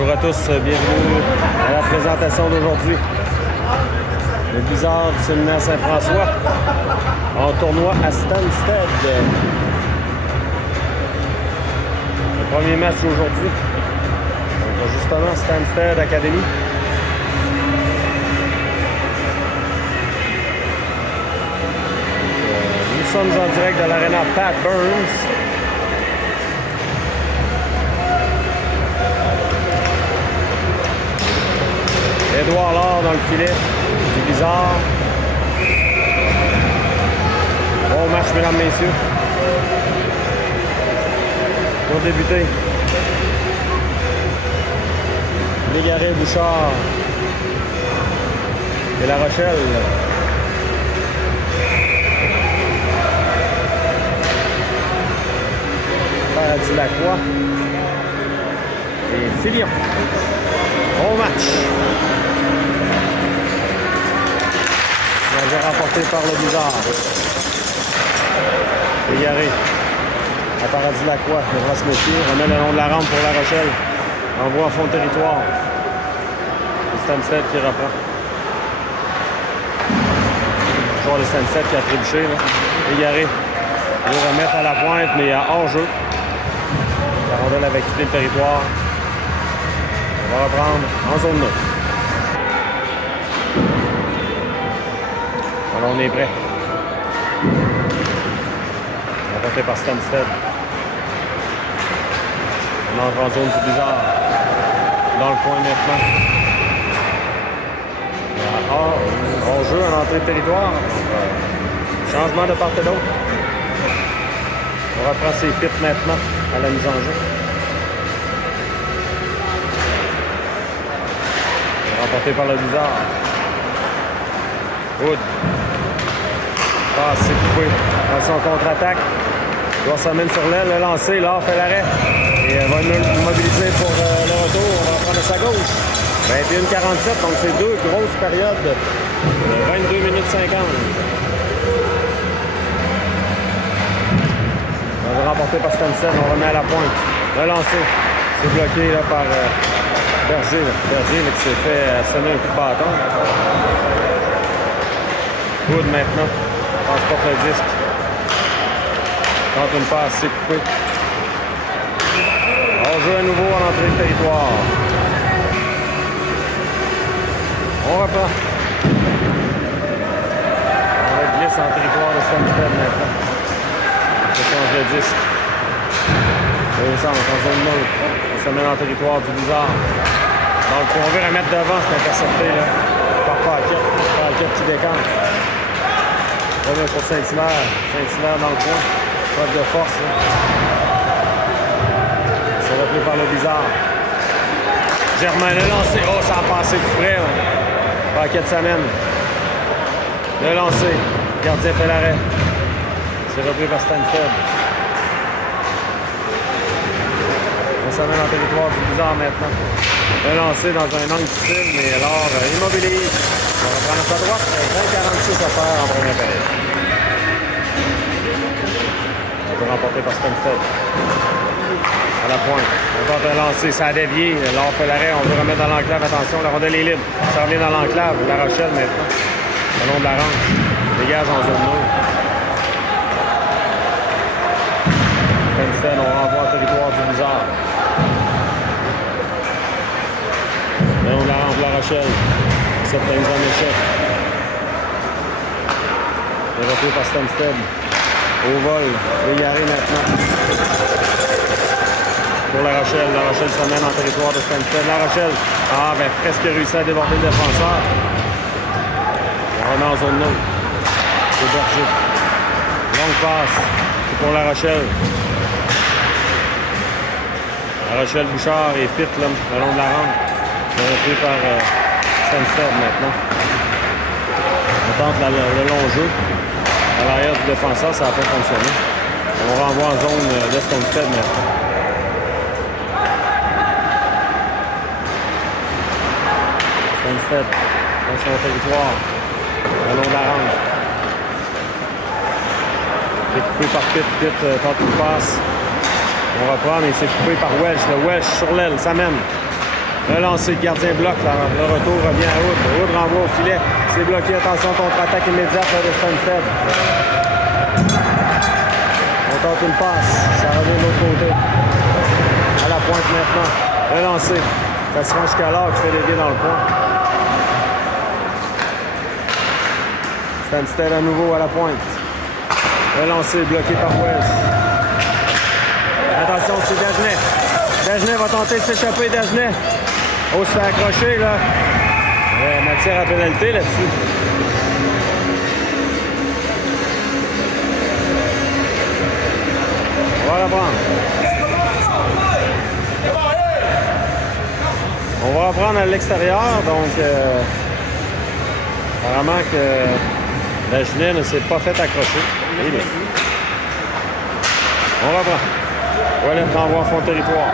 Bonjour à tous, bienvenue à la présentation d'aujourd'hui. Le Blizzard du séminaire Saint-François en tournoi à Stansted. Le premier match aujourd'hui. Donc justement, Stansted Academy. Nous sommes en direct de l'aréna Pat Burns. Édouard Laure dans le filet. C'est bizarre. Bon match, mesdames, messieurs. Pour débuter. Légaré, Bouchard. Et La Rochelle. Paradis Lacroix. Et Filion. Bon match. Remporté par le Blizzard. Légaré. À Paradis Lacroix, devra se méfier. Remet le long de la rampe pour La Rochelle. Envoie en fond de territoire. C'est Stansted qui reprend. Le joueur de Stansted qui a trébuché. Légaré. Il va remettre à la pointe, mais il y a hors-jeu. La rondelle avait quitté le territoire. On va reprendre en zone neutre. Alors on est prêt. Remporté par Stansted. On entre en zone du Blizzard. Dans le coin maintenant. Hors-jeu en entrée de territoire. Changement de part et d'autre. On reprend ses pips maintenant à la mise en jeu. Remporté par le Blizzard. Wood. Ah, c'est coupé. Dans son contre-attaque. Doit s'amène sur l'aile, le lancer. Laure fait l'arrêt. Et va nous mobiliser pour le retour. On va prendre sa gauche. 21-47, donc c'est deux grosses périodes de 22 minutes 50. On va remporter par Stansted. On remet à la pointe. Le lancer. C'est bloqué là, par Berger. Berger là, qui s'est fait sonner un coup de bâton. Wood maintenant. Transporte le disque. Tente une passe, c'est coupé. On joue à nouveau en entrée de territoire. On reprend. On glisse en territoire de Stansted maintenant. On change le disque. On descend en zone neutre. On se met dans le territoire du Blizzard. Donc on veut remettre devant, c'est intercepté là, par Paquette. Paquette qui décante. Remet pour Saint-Hilaire. Saint-Hilaire dans le coin. Preuve de force. C'est repris par le Blizzard. Germain le lancé. Oh, ça a passé tout près. Paquette s'amène. Le lancé. Gardien fait l'arrêt. C'est repris par Stansted. On s'amène en territoire du Blizzard maintenant. Le lancé dans un angle difficile, mais alors immobilise. On va reprendre sa droite. 20-46 à faire en première période. On peut remporter par Stansted. À la pointe. On tente un lancer, ça a dévié. Laure fait l'arrêt, on veut remettre dans l'enclave. Attention, la rondelle est libre. Ça revient dans l'enclave. La Rochelle maintenant. Le long de la rampe. Dégage en zone neutre. Stansted, on renvoie en territoire du Blizzard. Le long de la rampe, La Rochelle. Cette mise en échec. Développé par Stansted. Au vol. Légaré maintenant. Pour La Rochelle s'amène en territoire de Stansted. La Rochelle, presque réussi à déborder le défenseur. On remet en zone neutre. C'est Berger. Longue passe. C'est pour La Rochelle. La Rochelle Bouchard et Pitt là, le long de la rampe. Repris par Stansted maintenant. On tente le long jeu. À l'arrière du défenseur, ça n'a pas fonctionné. On renvoie en zone de Stansted maintenant. Stansted, dans son territoire, le long de la rampe. Découpé par Pitt. Pitt tente une passe. On reprend, mais c'est coupé par Welch. Le Welch sur l'aile, ça mène. Relancé, le gardien bloque. Là, le retour revient à Wood. Wood renvoie au filet. C'est bloqué. Attention, contre-attaque immédiate là, de Stanstead. On tente une passe. Ça revient de l'autre côté. À la pointe maintenant. Relancé. Ça se rend jusqu'à l'heure qui fait des pieds dans le point. Stanstead à nouveau à la pointe. Relancé, bloqué par Welsh. Attention, c'est Dagenet. Dagenet va tenter de s'échapper. Dagenet. Oh, se fait accrocher, là. Matière à pénalité là-dessus. On va la prendre. On va reprendre à l'extérieur, donc apparemment que Dagenet ne s'est pas fait accrocher. Eh bien. On reprend. Voilà le renvoi en fond de territoire.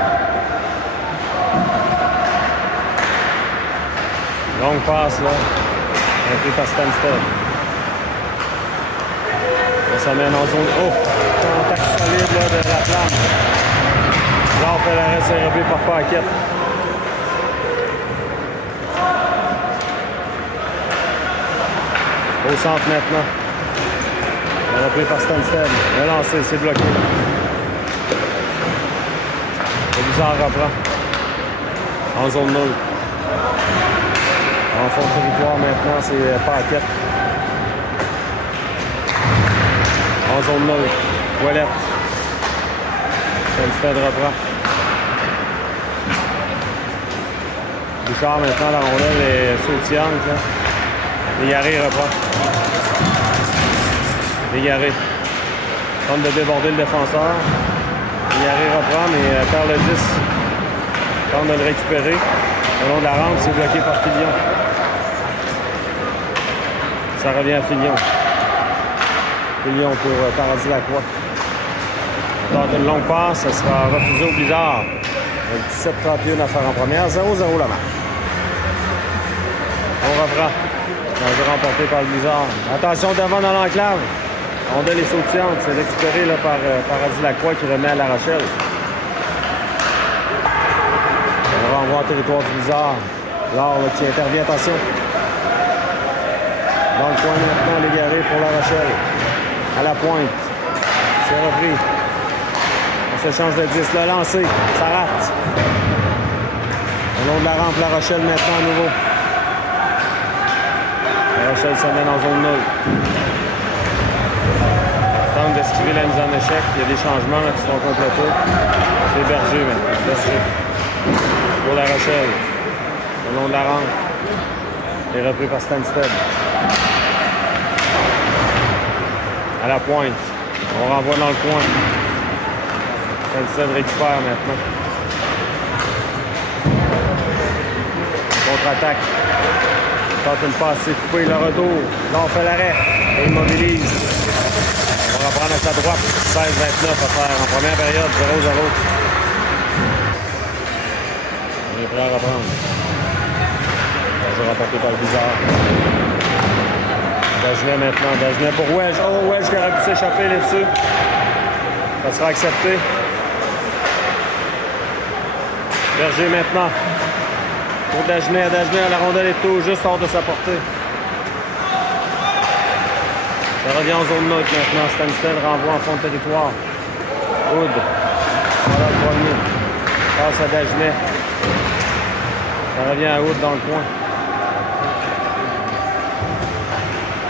Longue passe, là. Repris par Stanstead. Là, ça mène en zone. Oh! Contact solide, là, de la flamme. Là, on fait l'arrêt, c'est repris par Paquette. Au centre maintenant. Repris par Stanstead. Relancé, c'est bloqué. Le bizarre reprend. En zone neutre. En fond de territoire maintenant, c'est Paquette. En zone neutre. Ouellette. Stanstead reprend. Bouchard maintenant, la rondelle est sautillante. Légaré reprend. Légaré. Tente de déborder le défenseur. Légaré reprend, mais perd le 10. Tente de le récupérer. Au long de la rampe, c'est bloqué par Filion. Ça revient à Filion. Filion pour Paradis Lacroix. On tente une longue passe, ça sera refusé au Blizzard. 17-31 à faire en première, 0-0 la marque. On reprend. Danger remporté par le Blizzard. Attention devant dans l'enclave. Rondelle est sautillante. C'est récupéré là, par Paradis Lacroix qui remet à La Rochelle. On renvoie en territoire du Blizzard. Laure qui intervient. Attention. Dans le coin maintenant, Légaré pour La Rochelle. À la pointe. C'est repris. On s'échange de 10. Le lancé. Ça rate. Au long de la rampe, La Rochelle maintenant à nouveau. La Rochelle se mène en zone neutre. Tente d'esquiver la mise en échec. Il y a des changements là, qui seront complétés. C'est Berger maintenant. Berger. Pour La Rochelle. Au long de la rampe. Et repris par Stanstead. À la pointe. On renvoie dans le coin. Stanstead récupère maintenant. Contre-attaque. Tente une passe, c'est coupé, le retour. Là, on fait l'arrêt. Et immobilise. On va reprendre à sa droite. 16-29 à faire en première période. 0-0. On est prêt à reprendre. Je vais remporter par le Blizzard. Dagenet maintenant. Dagenet pour Welsh. Oh, Welsh qui aurait pu s'échapper là-dessus. Ça sera accepté. Berger maintenant. Pour Dagenet. Dagenet, la rondelle est tout juste hors de sa portée. Ça revient en zone neutre maintenant. Stanstead renvoie en fond de territoire. Wood. Sur le premier. Passe à Dagenet. Ça revient à Wood dans le coin.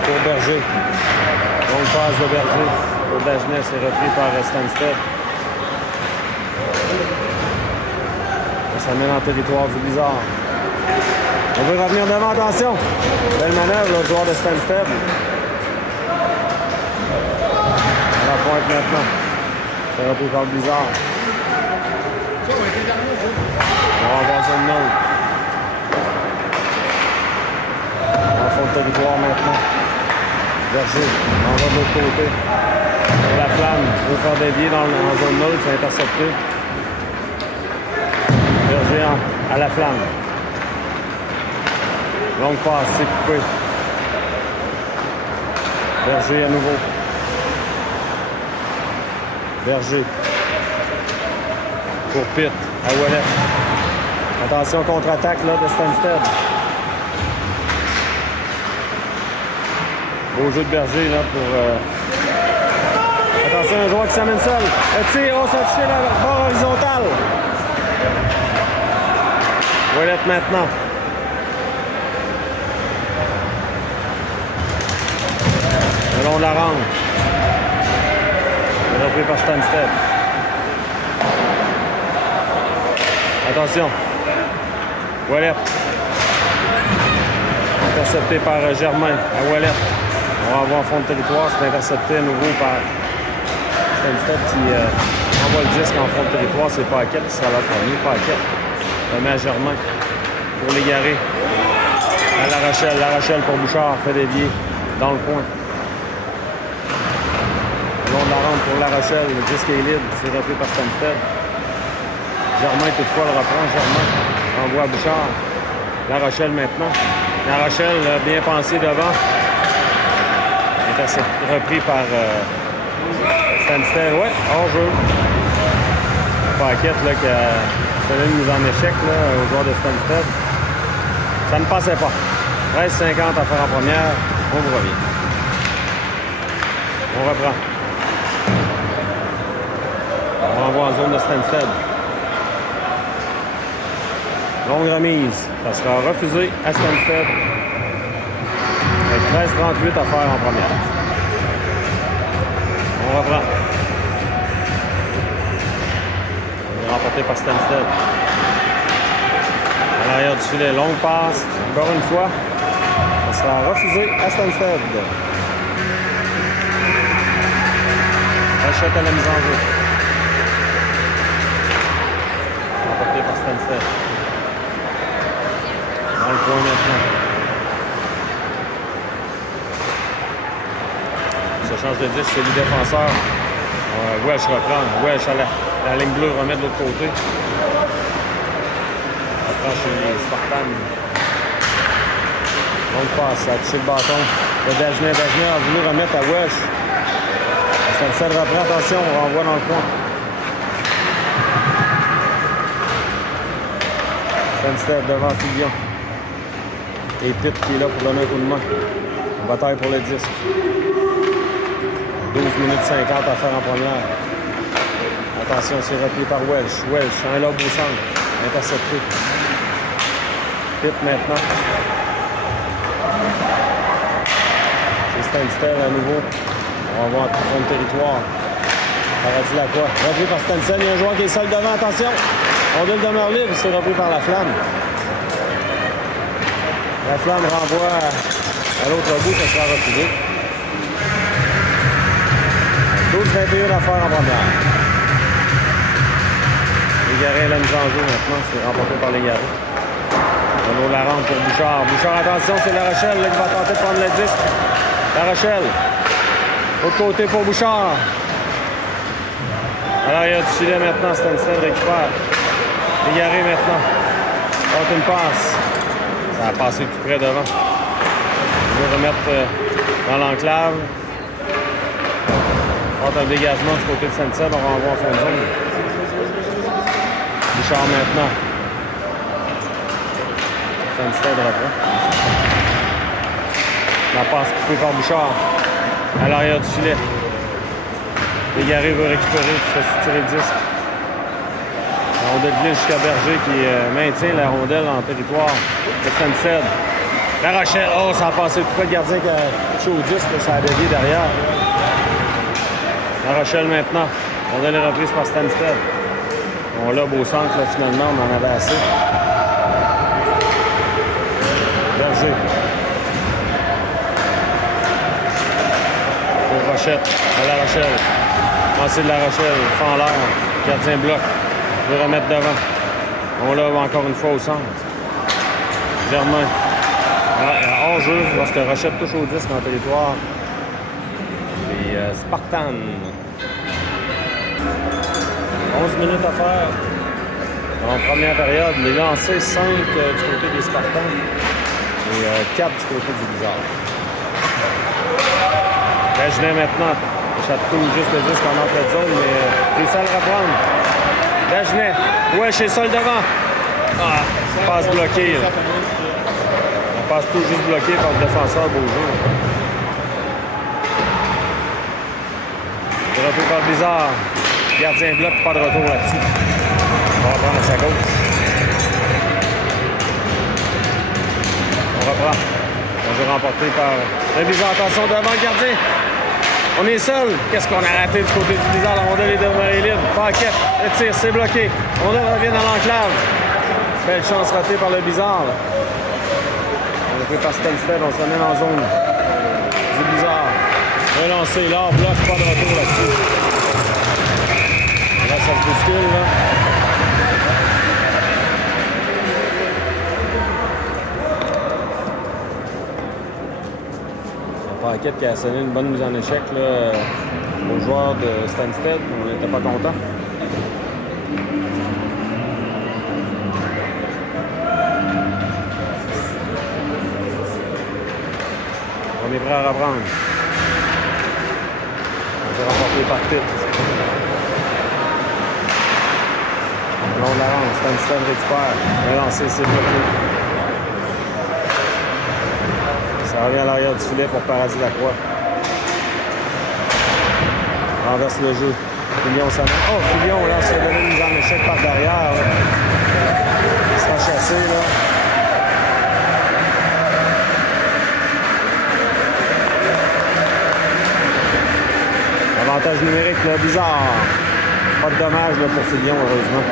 Pour Berger. Donc passe de Berger. Pour Dagenet, c'est repris par Stanstead. Ça mène en territoire du Blizzard. On veut revenir devant, attention. Belle manœuvre, le joueur de Stanstead. À la pointe maintenant. C'est repris par le Blizzard. On va avoir zone neutre. En fond de territoire maintenant. Berger, on va de l'autre côté. Pour la flamme, on veut faire dévier en zone neutre, c'est intercepté. Berger à la flamme. Longue passe, c'est coupé. Berger à nouveau. Berger. Pour Pitt, à Ouellet. Attention, contre-attaque là, de Stanstead. Beau jeu de Berger là, pour... Attention, un joueur qui s'amène seul. Le tir, on s'en fait la barre horizontale. Ouellette maintenant. Le long de la rampe. Repris par Stanstead. Attention. Ouellette. Intercepté par Germain à Ouellette. On va avoir en fond de territoire. C'est intercepté à nouveau par Stanstead qui envoie le disque en fond de territoire. C'est Paquette qui sera là premier. Paquette remet à Germain pour l'égarer à La Rochelle. La Rochelle pour Bouchard. Fait dévier dans le coin. Le long de la rampe pour La Rochelle. Le disque est libre. C'est repris par Stanstead. Germain, toutefois, le reprend. Germain envoie à Bouchard. La Rochelle maintenant. La Rochelle, bien pensé devant. Repris par Stanstead. Ouais, hors-jeu. Paquette là, qui a fait une mise en échec là, au joueur de Stanstead. Ça ne passait pas. 13,50 à faire en première. On vous revient. On reprend. On renvoie en zone de Stanstead. Longue remise. Ça sera refusé à Stanstead. Avec 13,38 à faire en première. On reprend. On est remporté par Stanstead. À l'arrière du filet, longue passe. Encore une fois. Ça sera refusé à Stanstead. Rachette à la mise en jeu. Remporté par Stanstead. Dans le coin maintenant. Ça change de 10 chez les défenseurs. Welsh reprend. Welsh à la ligne bleue remet de l'autre côté. Reprend chez les Spartans. Donc passe, ça a touché le bâton. Le Dagenet a voulu remettre à Welsh. Stanstead reprend. Attention, on renvoie dans le coin. Stanstead devant Fillon. Et Pitt qui est là pour donner un coup de main. Bataille pour le disque. 12 minutes 50 à faire en première. Attention, c'est repris par Welsh. Welsh, un lobe au centre. Intercepté. Pitt maintenant. C'est Stanstead à nouveau. On va voir tout son territoire. Paradis Lacroix. Repris par Stanstead. Il y a un joueur qui est seul devant. Attention. Rondelle demeure libre. C'est repris par la Flamme. La Flamme renvoie à l'autre bout, ça sera refusé. 12-21 à faire en première. Légaré à la mise en jeu maintenant, c'est remporté par Légaré. Renaud la rampe pour Bouchard. Bouchard, attention, c'est La Rochelle là, qui va tenter de prendre le disque. La Rochelle. Autre côté pour Bouchard. À l'arrière du filet maintenant, Stanstead récupère. Légaré maintenant. Tente une passe. Ça a passé tout près devant. On va remettre dans l'enclave. On a un dégagement du côté de Stanstead. On renvoie en fond de zone. Bouchard maintenant. Stanstead reprend. La passe coupée par Bouchard. À l'arrière du filet. Légaré veut récupérer. Il fait tirer le disque. La rondelle glisse jusqu'à Berger qui maintient la rondelle en territoire de Stanstead. La Rochelle, oh, ça a passé tout près de gardien qui a touché au disque, ça a dévié derrière. La Rochelle maintenant. Rondelle est reprise par Stanstead. On lobe au centre, là, finalement, on en avait assez. Berger. Pour Rochette, à La Rochelle. Lancé de La Rochelle, fend l'air. Gardien bloc. Je vais remettre devant. On l'a encore une fois au centre. Germain. Hors-jeu lorsque Rochette touche au disque en territoire. Et Spartan. 11 minutes à faire. En première période, les lancers 5 du côté des Spartans et 4 du côté du Blizzard. Dagenet maintenant. Château juste le disque en entrée de zone, mais réussit à le reprendre. Dagenet. Ouais, chez Sol devant. Ah, passe bloquée. Là. On passe tout juste bloqué par le défenseur Beaujeu. Repris par Bizarre. Gardien bloc, pas de retour là-dessus. On va reprendre à sa gauche. On reprend. On veut remporter par le Bizarre. Attention devant le gardien. On est seul. Qu'est-ce qu'on a raté du côté du Bizarre? La rondelle est demeurée libre. Paquette. Le tir, c'est bloqué. On revient dans l'enclave. Belle chance ratée par le Bizarre. On est pris par Stanstead. On se ramène en zone du Bizarre. Relancé. Là, bloc. Pas de retour là-dessus. Là, ça se bouscule. Là. Paquette qui a sonné une bonne mise en échec là, aux joueurs de Stanstead. On n'était pas contents. On est prêt à reprendre. On s'est remporté par Pitt. Long de la rampe, Stanstead récupère. Relancé, c'est bloqué. Ça revient à l'arrière du filet pour Paradis Lacroix. Renverse le jeu. Filion s'amène. Oh, Filion, là, se fait donner une mise en échec par derrière. Là. Il se fait chasser, là. Avantage numérique, là, Bizarre. Pas de dommage là, pour Filion, heureusement.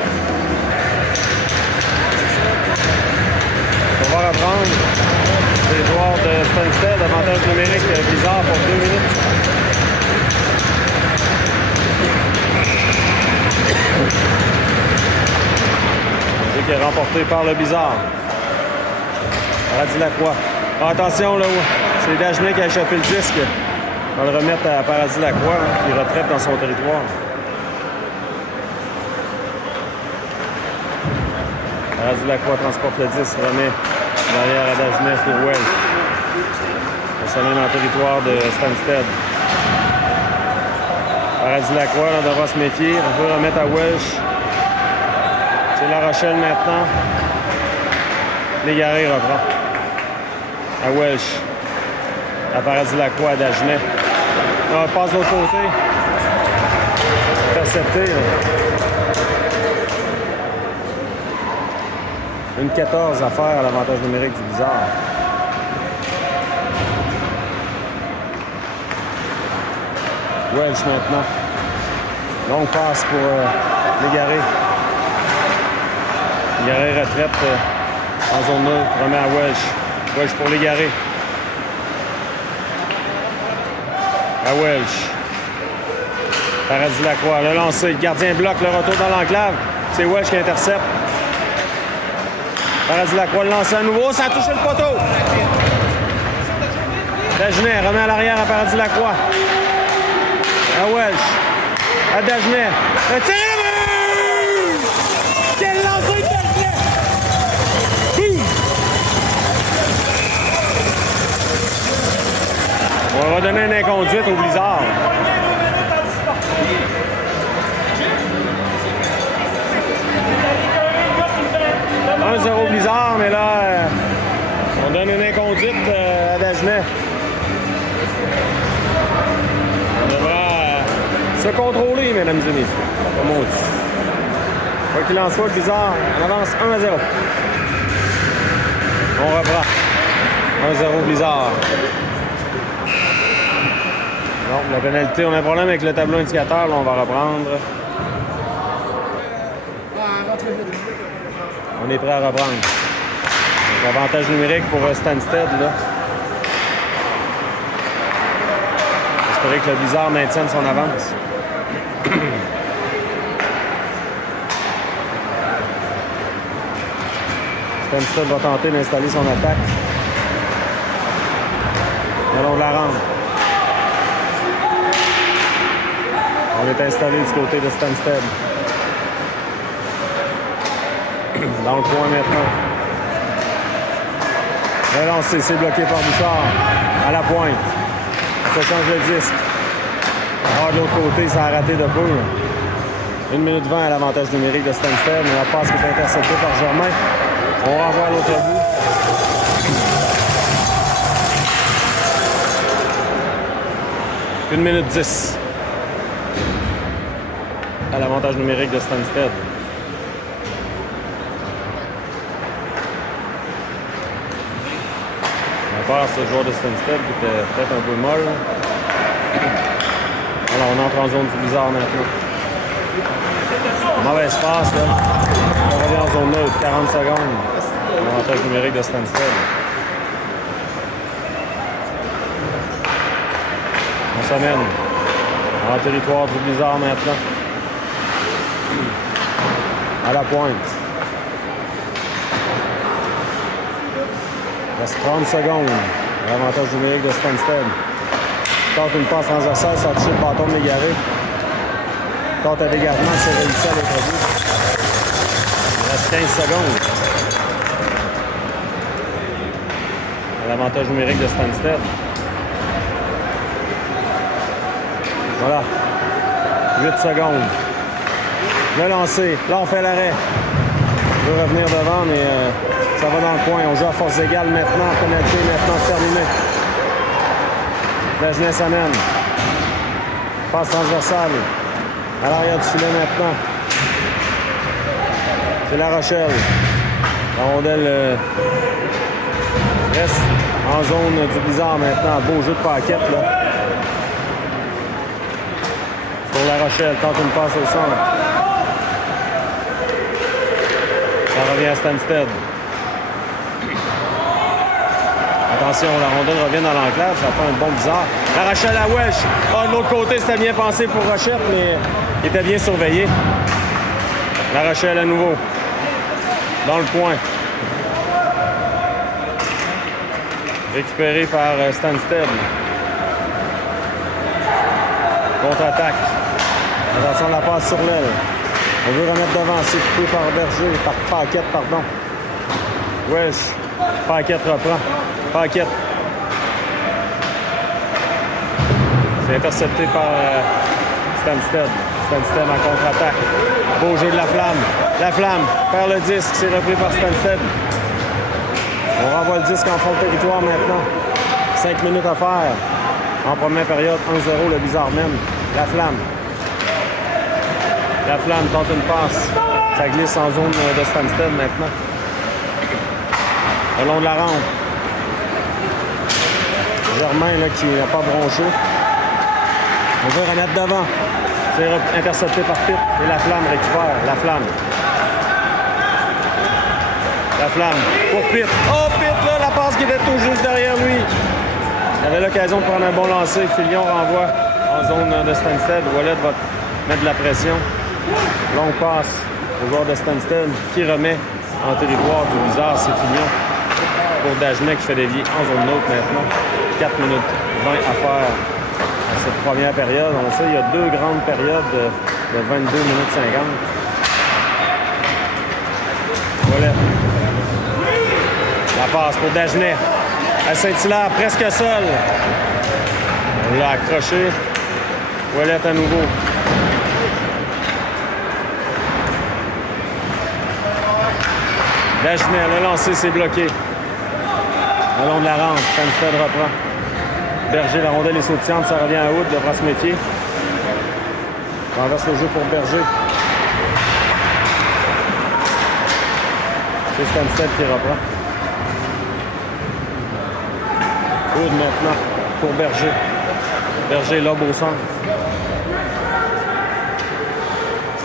On va reprendre. Les joueurs de Stanstead, avantage numérique Bizarre pour 2 minutes. Le jeu qui est remporté par le Bizarre. Paradis Lacroix. Attention là, c'est Dagenet qui a échappé le disque. On va le remettre à Paradis Lacroix, hein, qui retraite dans son territoire. Paradis Lacroix transporte le disque, remet derrière à Dagenet pour Welsh. On s'en est dans le territoire de Stanstead. Paradis Lacroix, là, devra se méfier. On peut remettre à Welsh. C'est La Rochelle maintenant. Légaré reprend. À Welsh. À Paradis Lacroix, à Dagenet. On passe de l'autre côté. Intercepté. Là. Une 14 à faire à l'avantage numérique du Bizarre. Welsh maintenant. Longue passe pour Légaré. Légaré retraite en zone 9. Remet à Welsh. Welsh pour Légaré. À Welsh. Paradis Lacroix. Le lancer. Le gardien bloque. Le retour dans l'enclave. C'est Welsh qui intercepte. Paradis Lacroix le lance à nouveau. Ça a touché le poteau. Dagenet remet à l'arrière à Paradis Lacroix. À Welsh. À Dagenet. Un tir! Quel lancer de Dagenet! On va donner une inconduite au Blizzard. « 1-0 Blizzard, mais là, on donne une inconduite à Dagenet. On devra se contrôler, mesdames et messieurs. Comme on dit. Quoi qu'il en soit, Blizzard, on avance 1-0. On reprend. 1-0 Blizzard. Non, la pénalité, on a un problème avec le tableau indicateur, là, on va reprendre. On est prêt à reprendre. Donc, avantage numérique pour Stanstead, là. J'espérais que le Blizzard maintienne son avance. Stanstead va tenter d'installer son attaque. Le long de la rampe. On est installé du côté de Stanstead. Dans le coin maintenant. Relancé, c'est bloqué par Bouchard. À la pointe. Ça change le disque. Ah, de l'autre côté, ça a raté de peu. 1 minute 20 à l'avantage numérique de Stanstead. Mais la passe qui est interceptée par Germain. On renvoie à l'autre bout. Une minute 10 à l'avantage numérique de Stanstead. On va faire ce joueur de Stanstead qui était peut-être un peu molle. Alors on entre en zone du bizarre maintenant. Mauvaise passe là. On revient en zone neutre, 40 secondes. L'avantage numérique de Stanstead. On s'amène en territoire du blizzard maintenant. À la pointe. Il reste 30 secondes. L'avantage numérique de Stanstead. Tente une passe transversale, ça a touché le bâton de l'égaré. Tente un dégagement, c'est réussi à l'autre bout. Il reste 15 secondes. L'avantage numérique de Stanstead. Voilà. 8 secondes. Le lancer. Là, on fait l'arrêt. On veut revenir devant, mais ça va dans le coin. On joue à force égale maintenant. Pénalité maintenant terminé. Dagenet s'amène. Passe transversale. À l'arrière du filet maintenant. C'est La Rochelle. La rondelle reste en zone du blizzard maintenant. Beau jeu de paquette, là. Pour La Rochelle, tente une passe au centre. Ça revient à Stanstead. Attention, la rondelle revient dans l'enclave, ça fait un bon bizarre. La Rochelle à Welsh. Ah, de l'autre côté, c'était bien pensé pour Rochette, mais il était bien surveillé. La Rochelle à nouveau. Dans le coin. Récupéré par Stanstead. Contre-attaque. Attention, la passe sur l'aile. On veut remettre devant. C'est coupé par Berger, par Paquette, pardon. Welsh. Paquette reprend. Paquette. C'est intercepté par Stanstead. Stanstead en contre-attaque. Beau jeu de La Flamme. La Flamme perd le disque. C'est repris par Stanstead. On renvoie le disque en fond de territoire maintenant. 5 minutes à faire. En première période, 1-0, le bizarre même. La Flamme. La Flamme tente une passe. Ça glisse en zone de Stanstead maintenant. Le long de la rampe. Germain là, qui n'a pas bronché. On veut remettre devant. C'est intercepté par Pitt. Et La Flamme récupère. La Flamme. La Flamme. Pour Pitt. Oh, Pitt, là, la passe qui était tout juste derrière lui. Il avait l'occasion de prendre un bon lancer. Filion renvoie en zone de Stanstead. Ouellet va mettre de la pression. Longue passe au joueur de Stanstead qui remet en territoire du bizarre. C'est Filion. Pour Dagenet qui fait dévier en zone neutre maintenant. 4 minutes 20 à faire à cette première période. On sait, il y a 2 grandes périodes de 22 minutes 50. Voilà. La passe pour Dagenet. À Saint-Hilaire, presque seul. On l'a accroché. Ouellet à nouveau. Dagenet, le lancer, c'est bloqué. Le long de la rampe, Stanstead reprend. Berger, la rondelle est sautillante, ça revient à Hood, devra se méfier. Renverse le jeu pour Berger. C'est Stanstead qui reprend. Hood maintenant pour Berger. Berger, lobe au centre.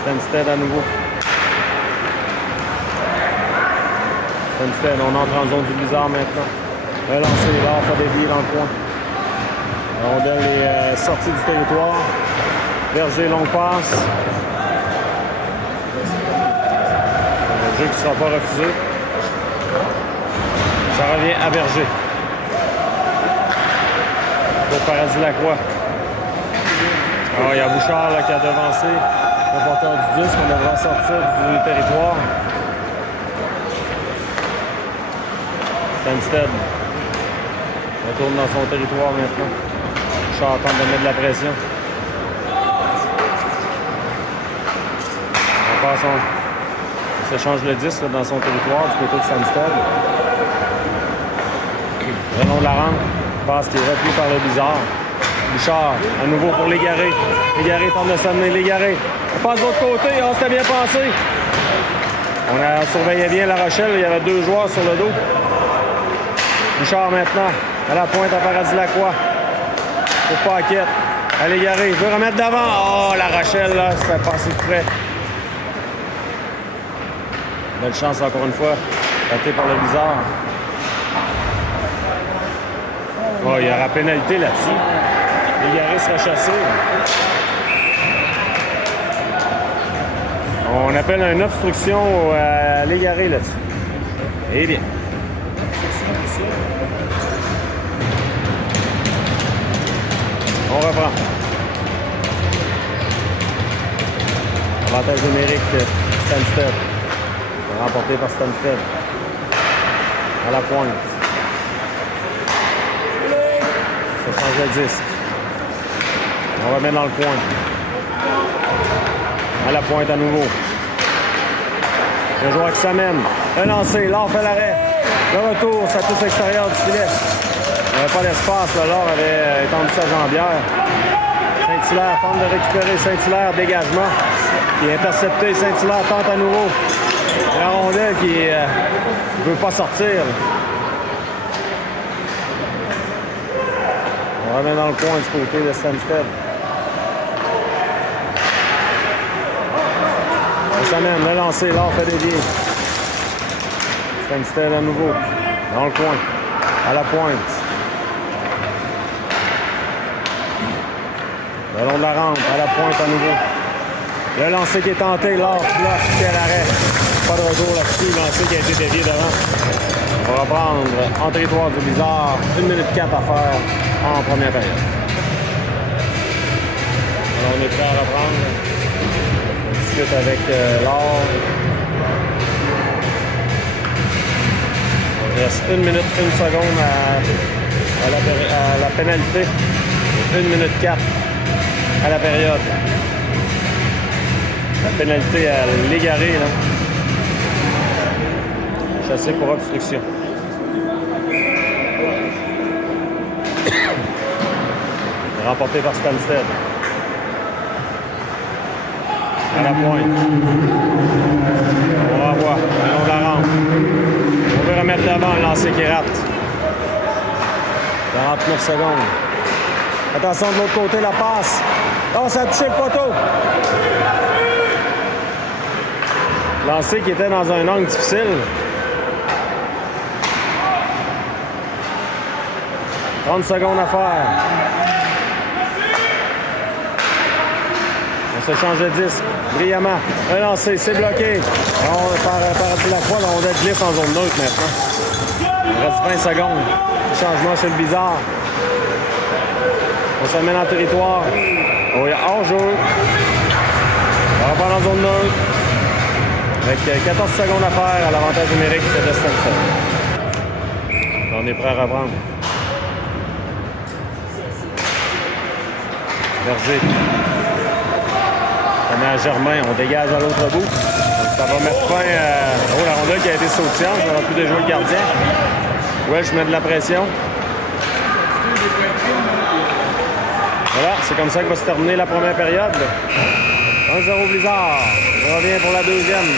Stanstead à nouveau. Stanstead, on entre en zone du blizzard maintenant. Le lancer est là, on fait des billes dans le coin. La rondelle est sortie du territoire. Berger, longue passe. Un jeu qui ne sera pas refusé. Ça revient à Berger. Pour Paradis-Lacroix. Alors, il y a Bouchard là, qui a devancé le porteur du disque. On devra sortir du territoire. Stanstead retourne dans son territoire maintenant. Bouchard tente de mettre de la pression. Il s'échange le 10 là, dans son territoire du côté de Samstead. Renaud de la rampe. Passe qui est repris par le Bizarre. Bouchard, à nouveau pour Légaré. Légaré tente de s'amener. Légaré. On passe de l'autre côté. On s'était bien pensé. On a surveillé bien La Rochelle. Il y avait 2 joueurs sur le dos. Bouchard maintenant. À la pointe à Paradis-Lacroix. Pour Paquette. À Légaré. Je veux remettre d'avant. Oh, La Rochelle, là, ça fait passer de près. Belle chance encore une fois. Raté par le Bizarre. Oh, il y aura pénalité là-dessus. Légaré sera chassé. On appelle une obstruction à Légaré là-dessus. Eh bien. On reprend. Avantage numérique de Stanstead. Remporté par Stanstead. À la pointe. Ça change le disque. On remet dans le coin. À la pointe à nouveau. Le joueur qui s'amène. Un lancé. Laure fait l'arrêt. Le retour. Ça touche l'extérieur du filet. Il n'y avait pas d'espace. Laure avait étendu sa jambière. Saint-Hilaire tente de récupérer. Saint-Hilaire, dégagement. Qui est intercepté. Saint-Hilaire tente à nouveau. La rondelle qui ne veut pas sortir. On remet dans le coin du côté de Stanstead. Ça s'amène, le lancer, Laure fait dévier. Stanstead à nouveau. Dans le coin. À la pointe. Le long de la rampe, à la pointe à nouveau. Le lancer qui est tenté, Laure bloque, quel arrêt. Pas de retour là-dessus, le lancer qui a été dévié devant. On va reprendre en territoire du Bizarre. 1 minute 4 à faire en première période. Alors on est prêt à reprendre. On discute avec Laure. Il reste 1 minute 1 seconde à la pénalité. 1 minute 4 à la période. La pénalité à Légaré, là. Chassé pour obstruction. Remporté par Stanstead. À la pointe. On va voir. Le long de la rampe. On veut remettre devant le lancer qui rate. 49 secondes. Attention de l'autre côté, la passe. Oh, ça a touché le poteau. Lancer qui était dans un angle difficile. 30 secondes à faire. On s'échange de disque. Brillamment. Un lancer, c'est bloqué. Par Lacroix, on doit glisse en zone neutre maintenant. Il reste 20 secondes. Changement chez le Bizarre. On s'amène en territoire. Oh, il y a hors-jeu. On va reprendre en zone neutre. Avec 14 secondes à faire à l'avantage numérique de Stanstead. On est prêt à reprendre. Berger. On est à Germain, on dégage à l'autre bout. Donc, ça va mettre fin à la rondelle qui a été sautillante. Ça va plus de jouer le gardien. Welch met de la pression. Voilà, c'est comme ça que va se terminer la première période. 1-0 Blizzard. On revient pour la deuxième.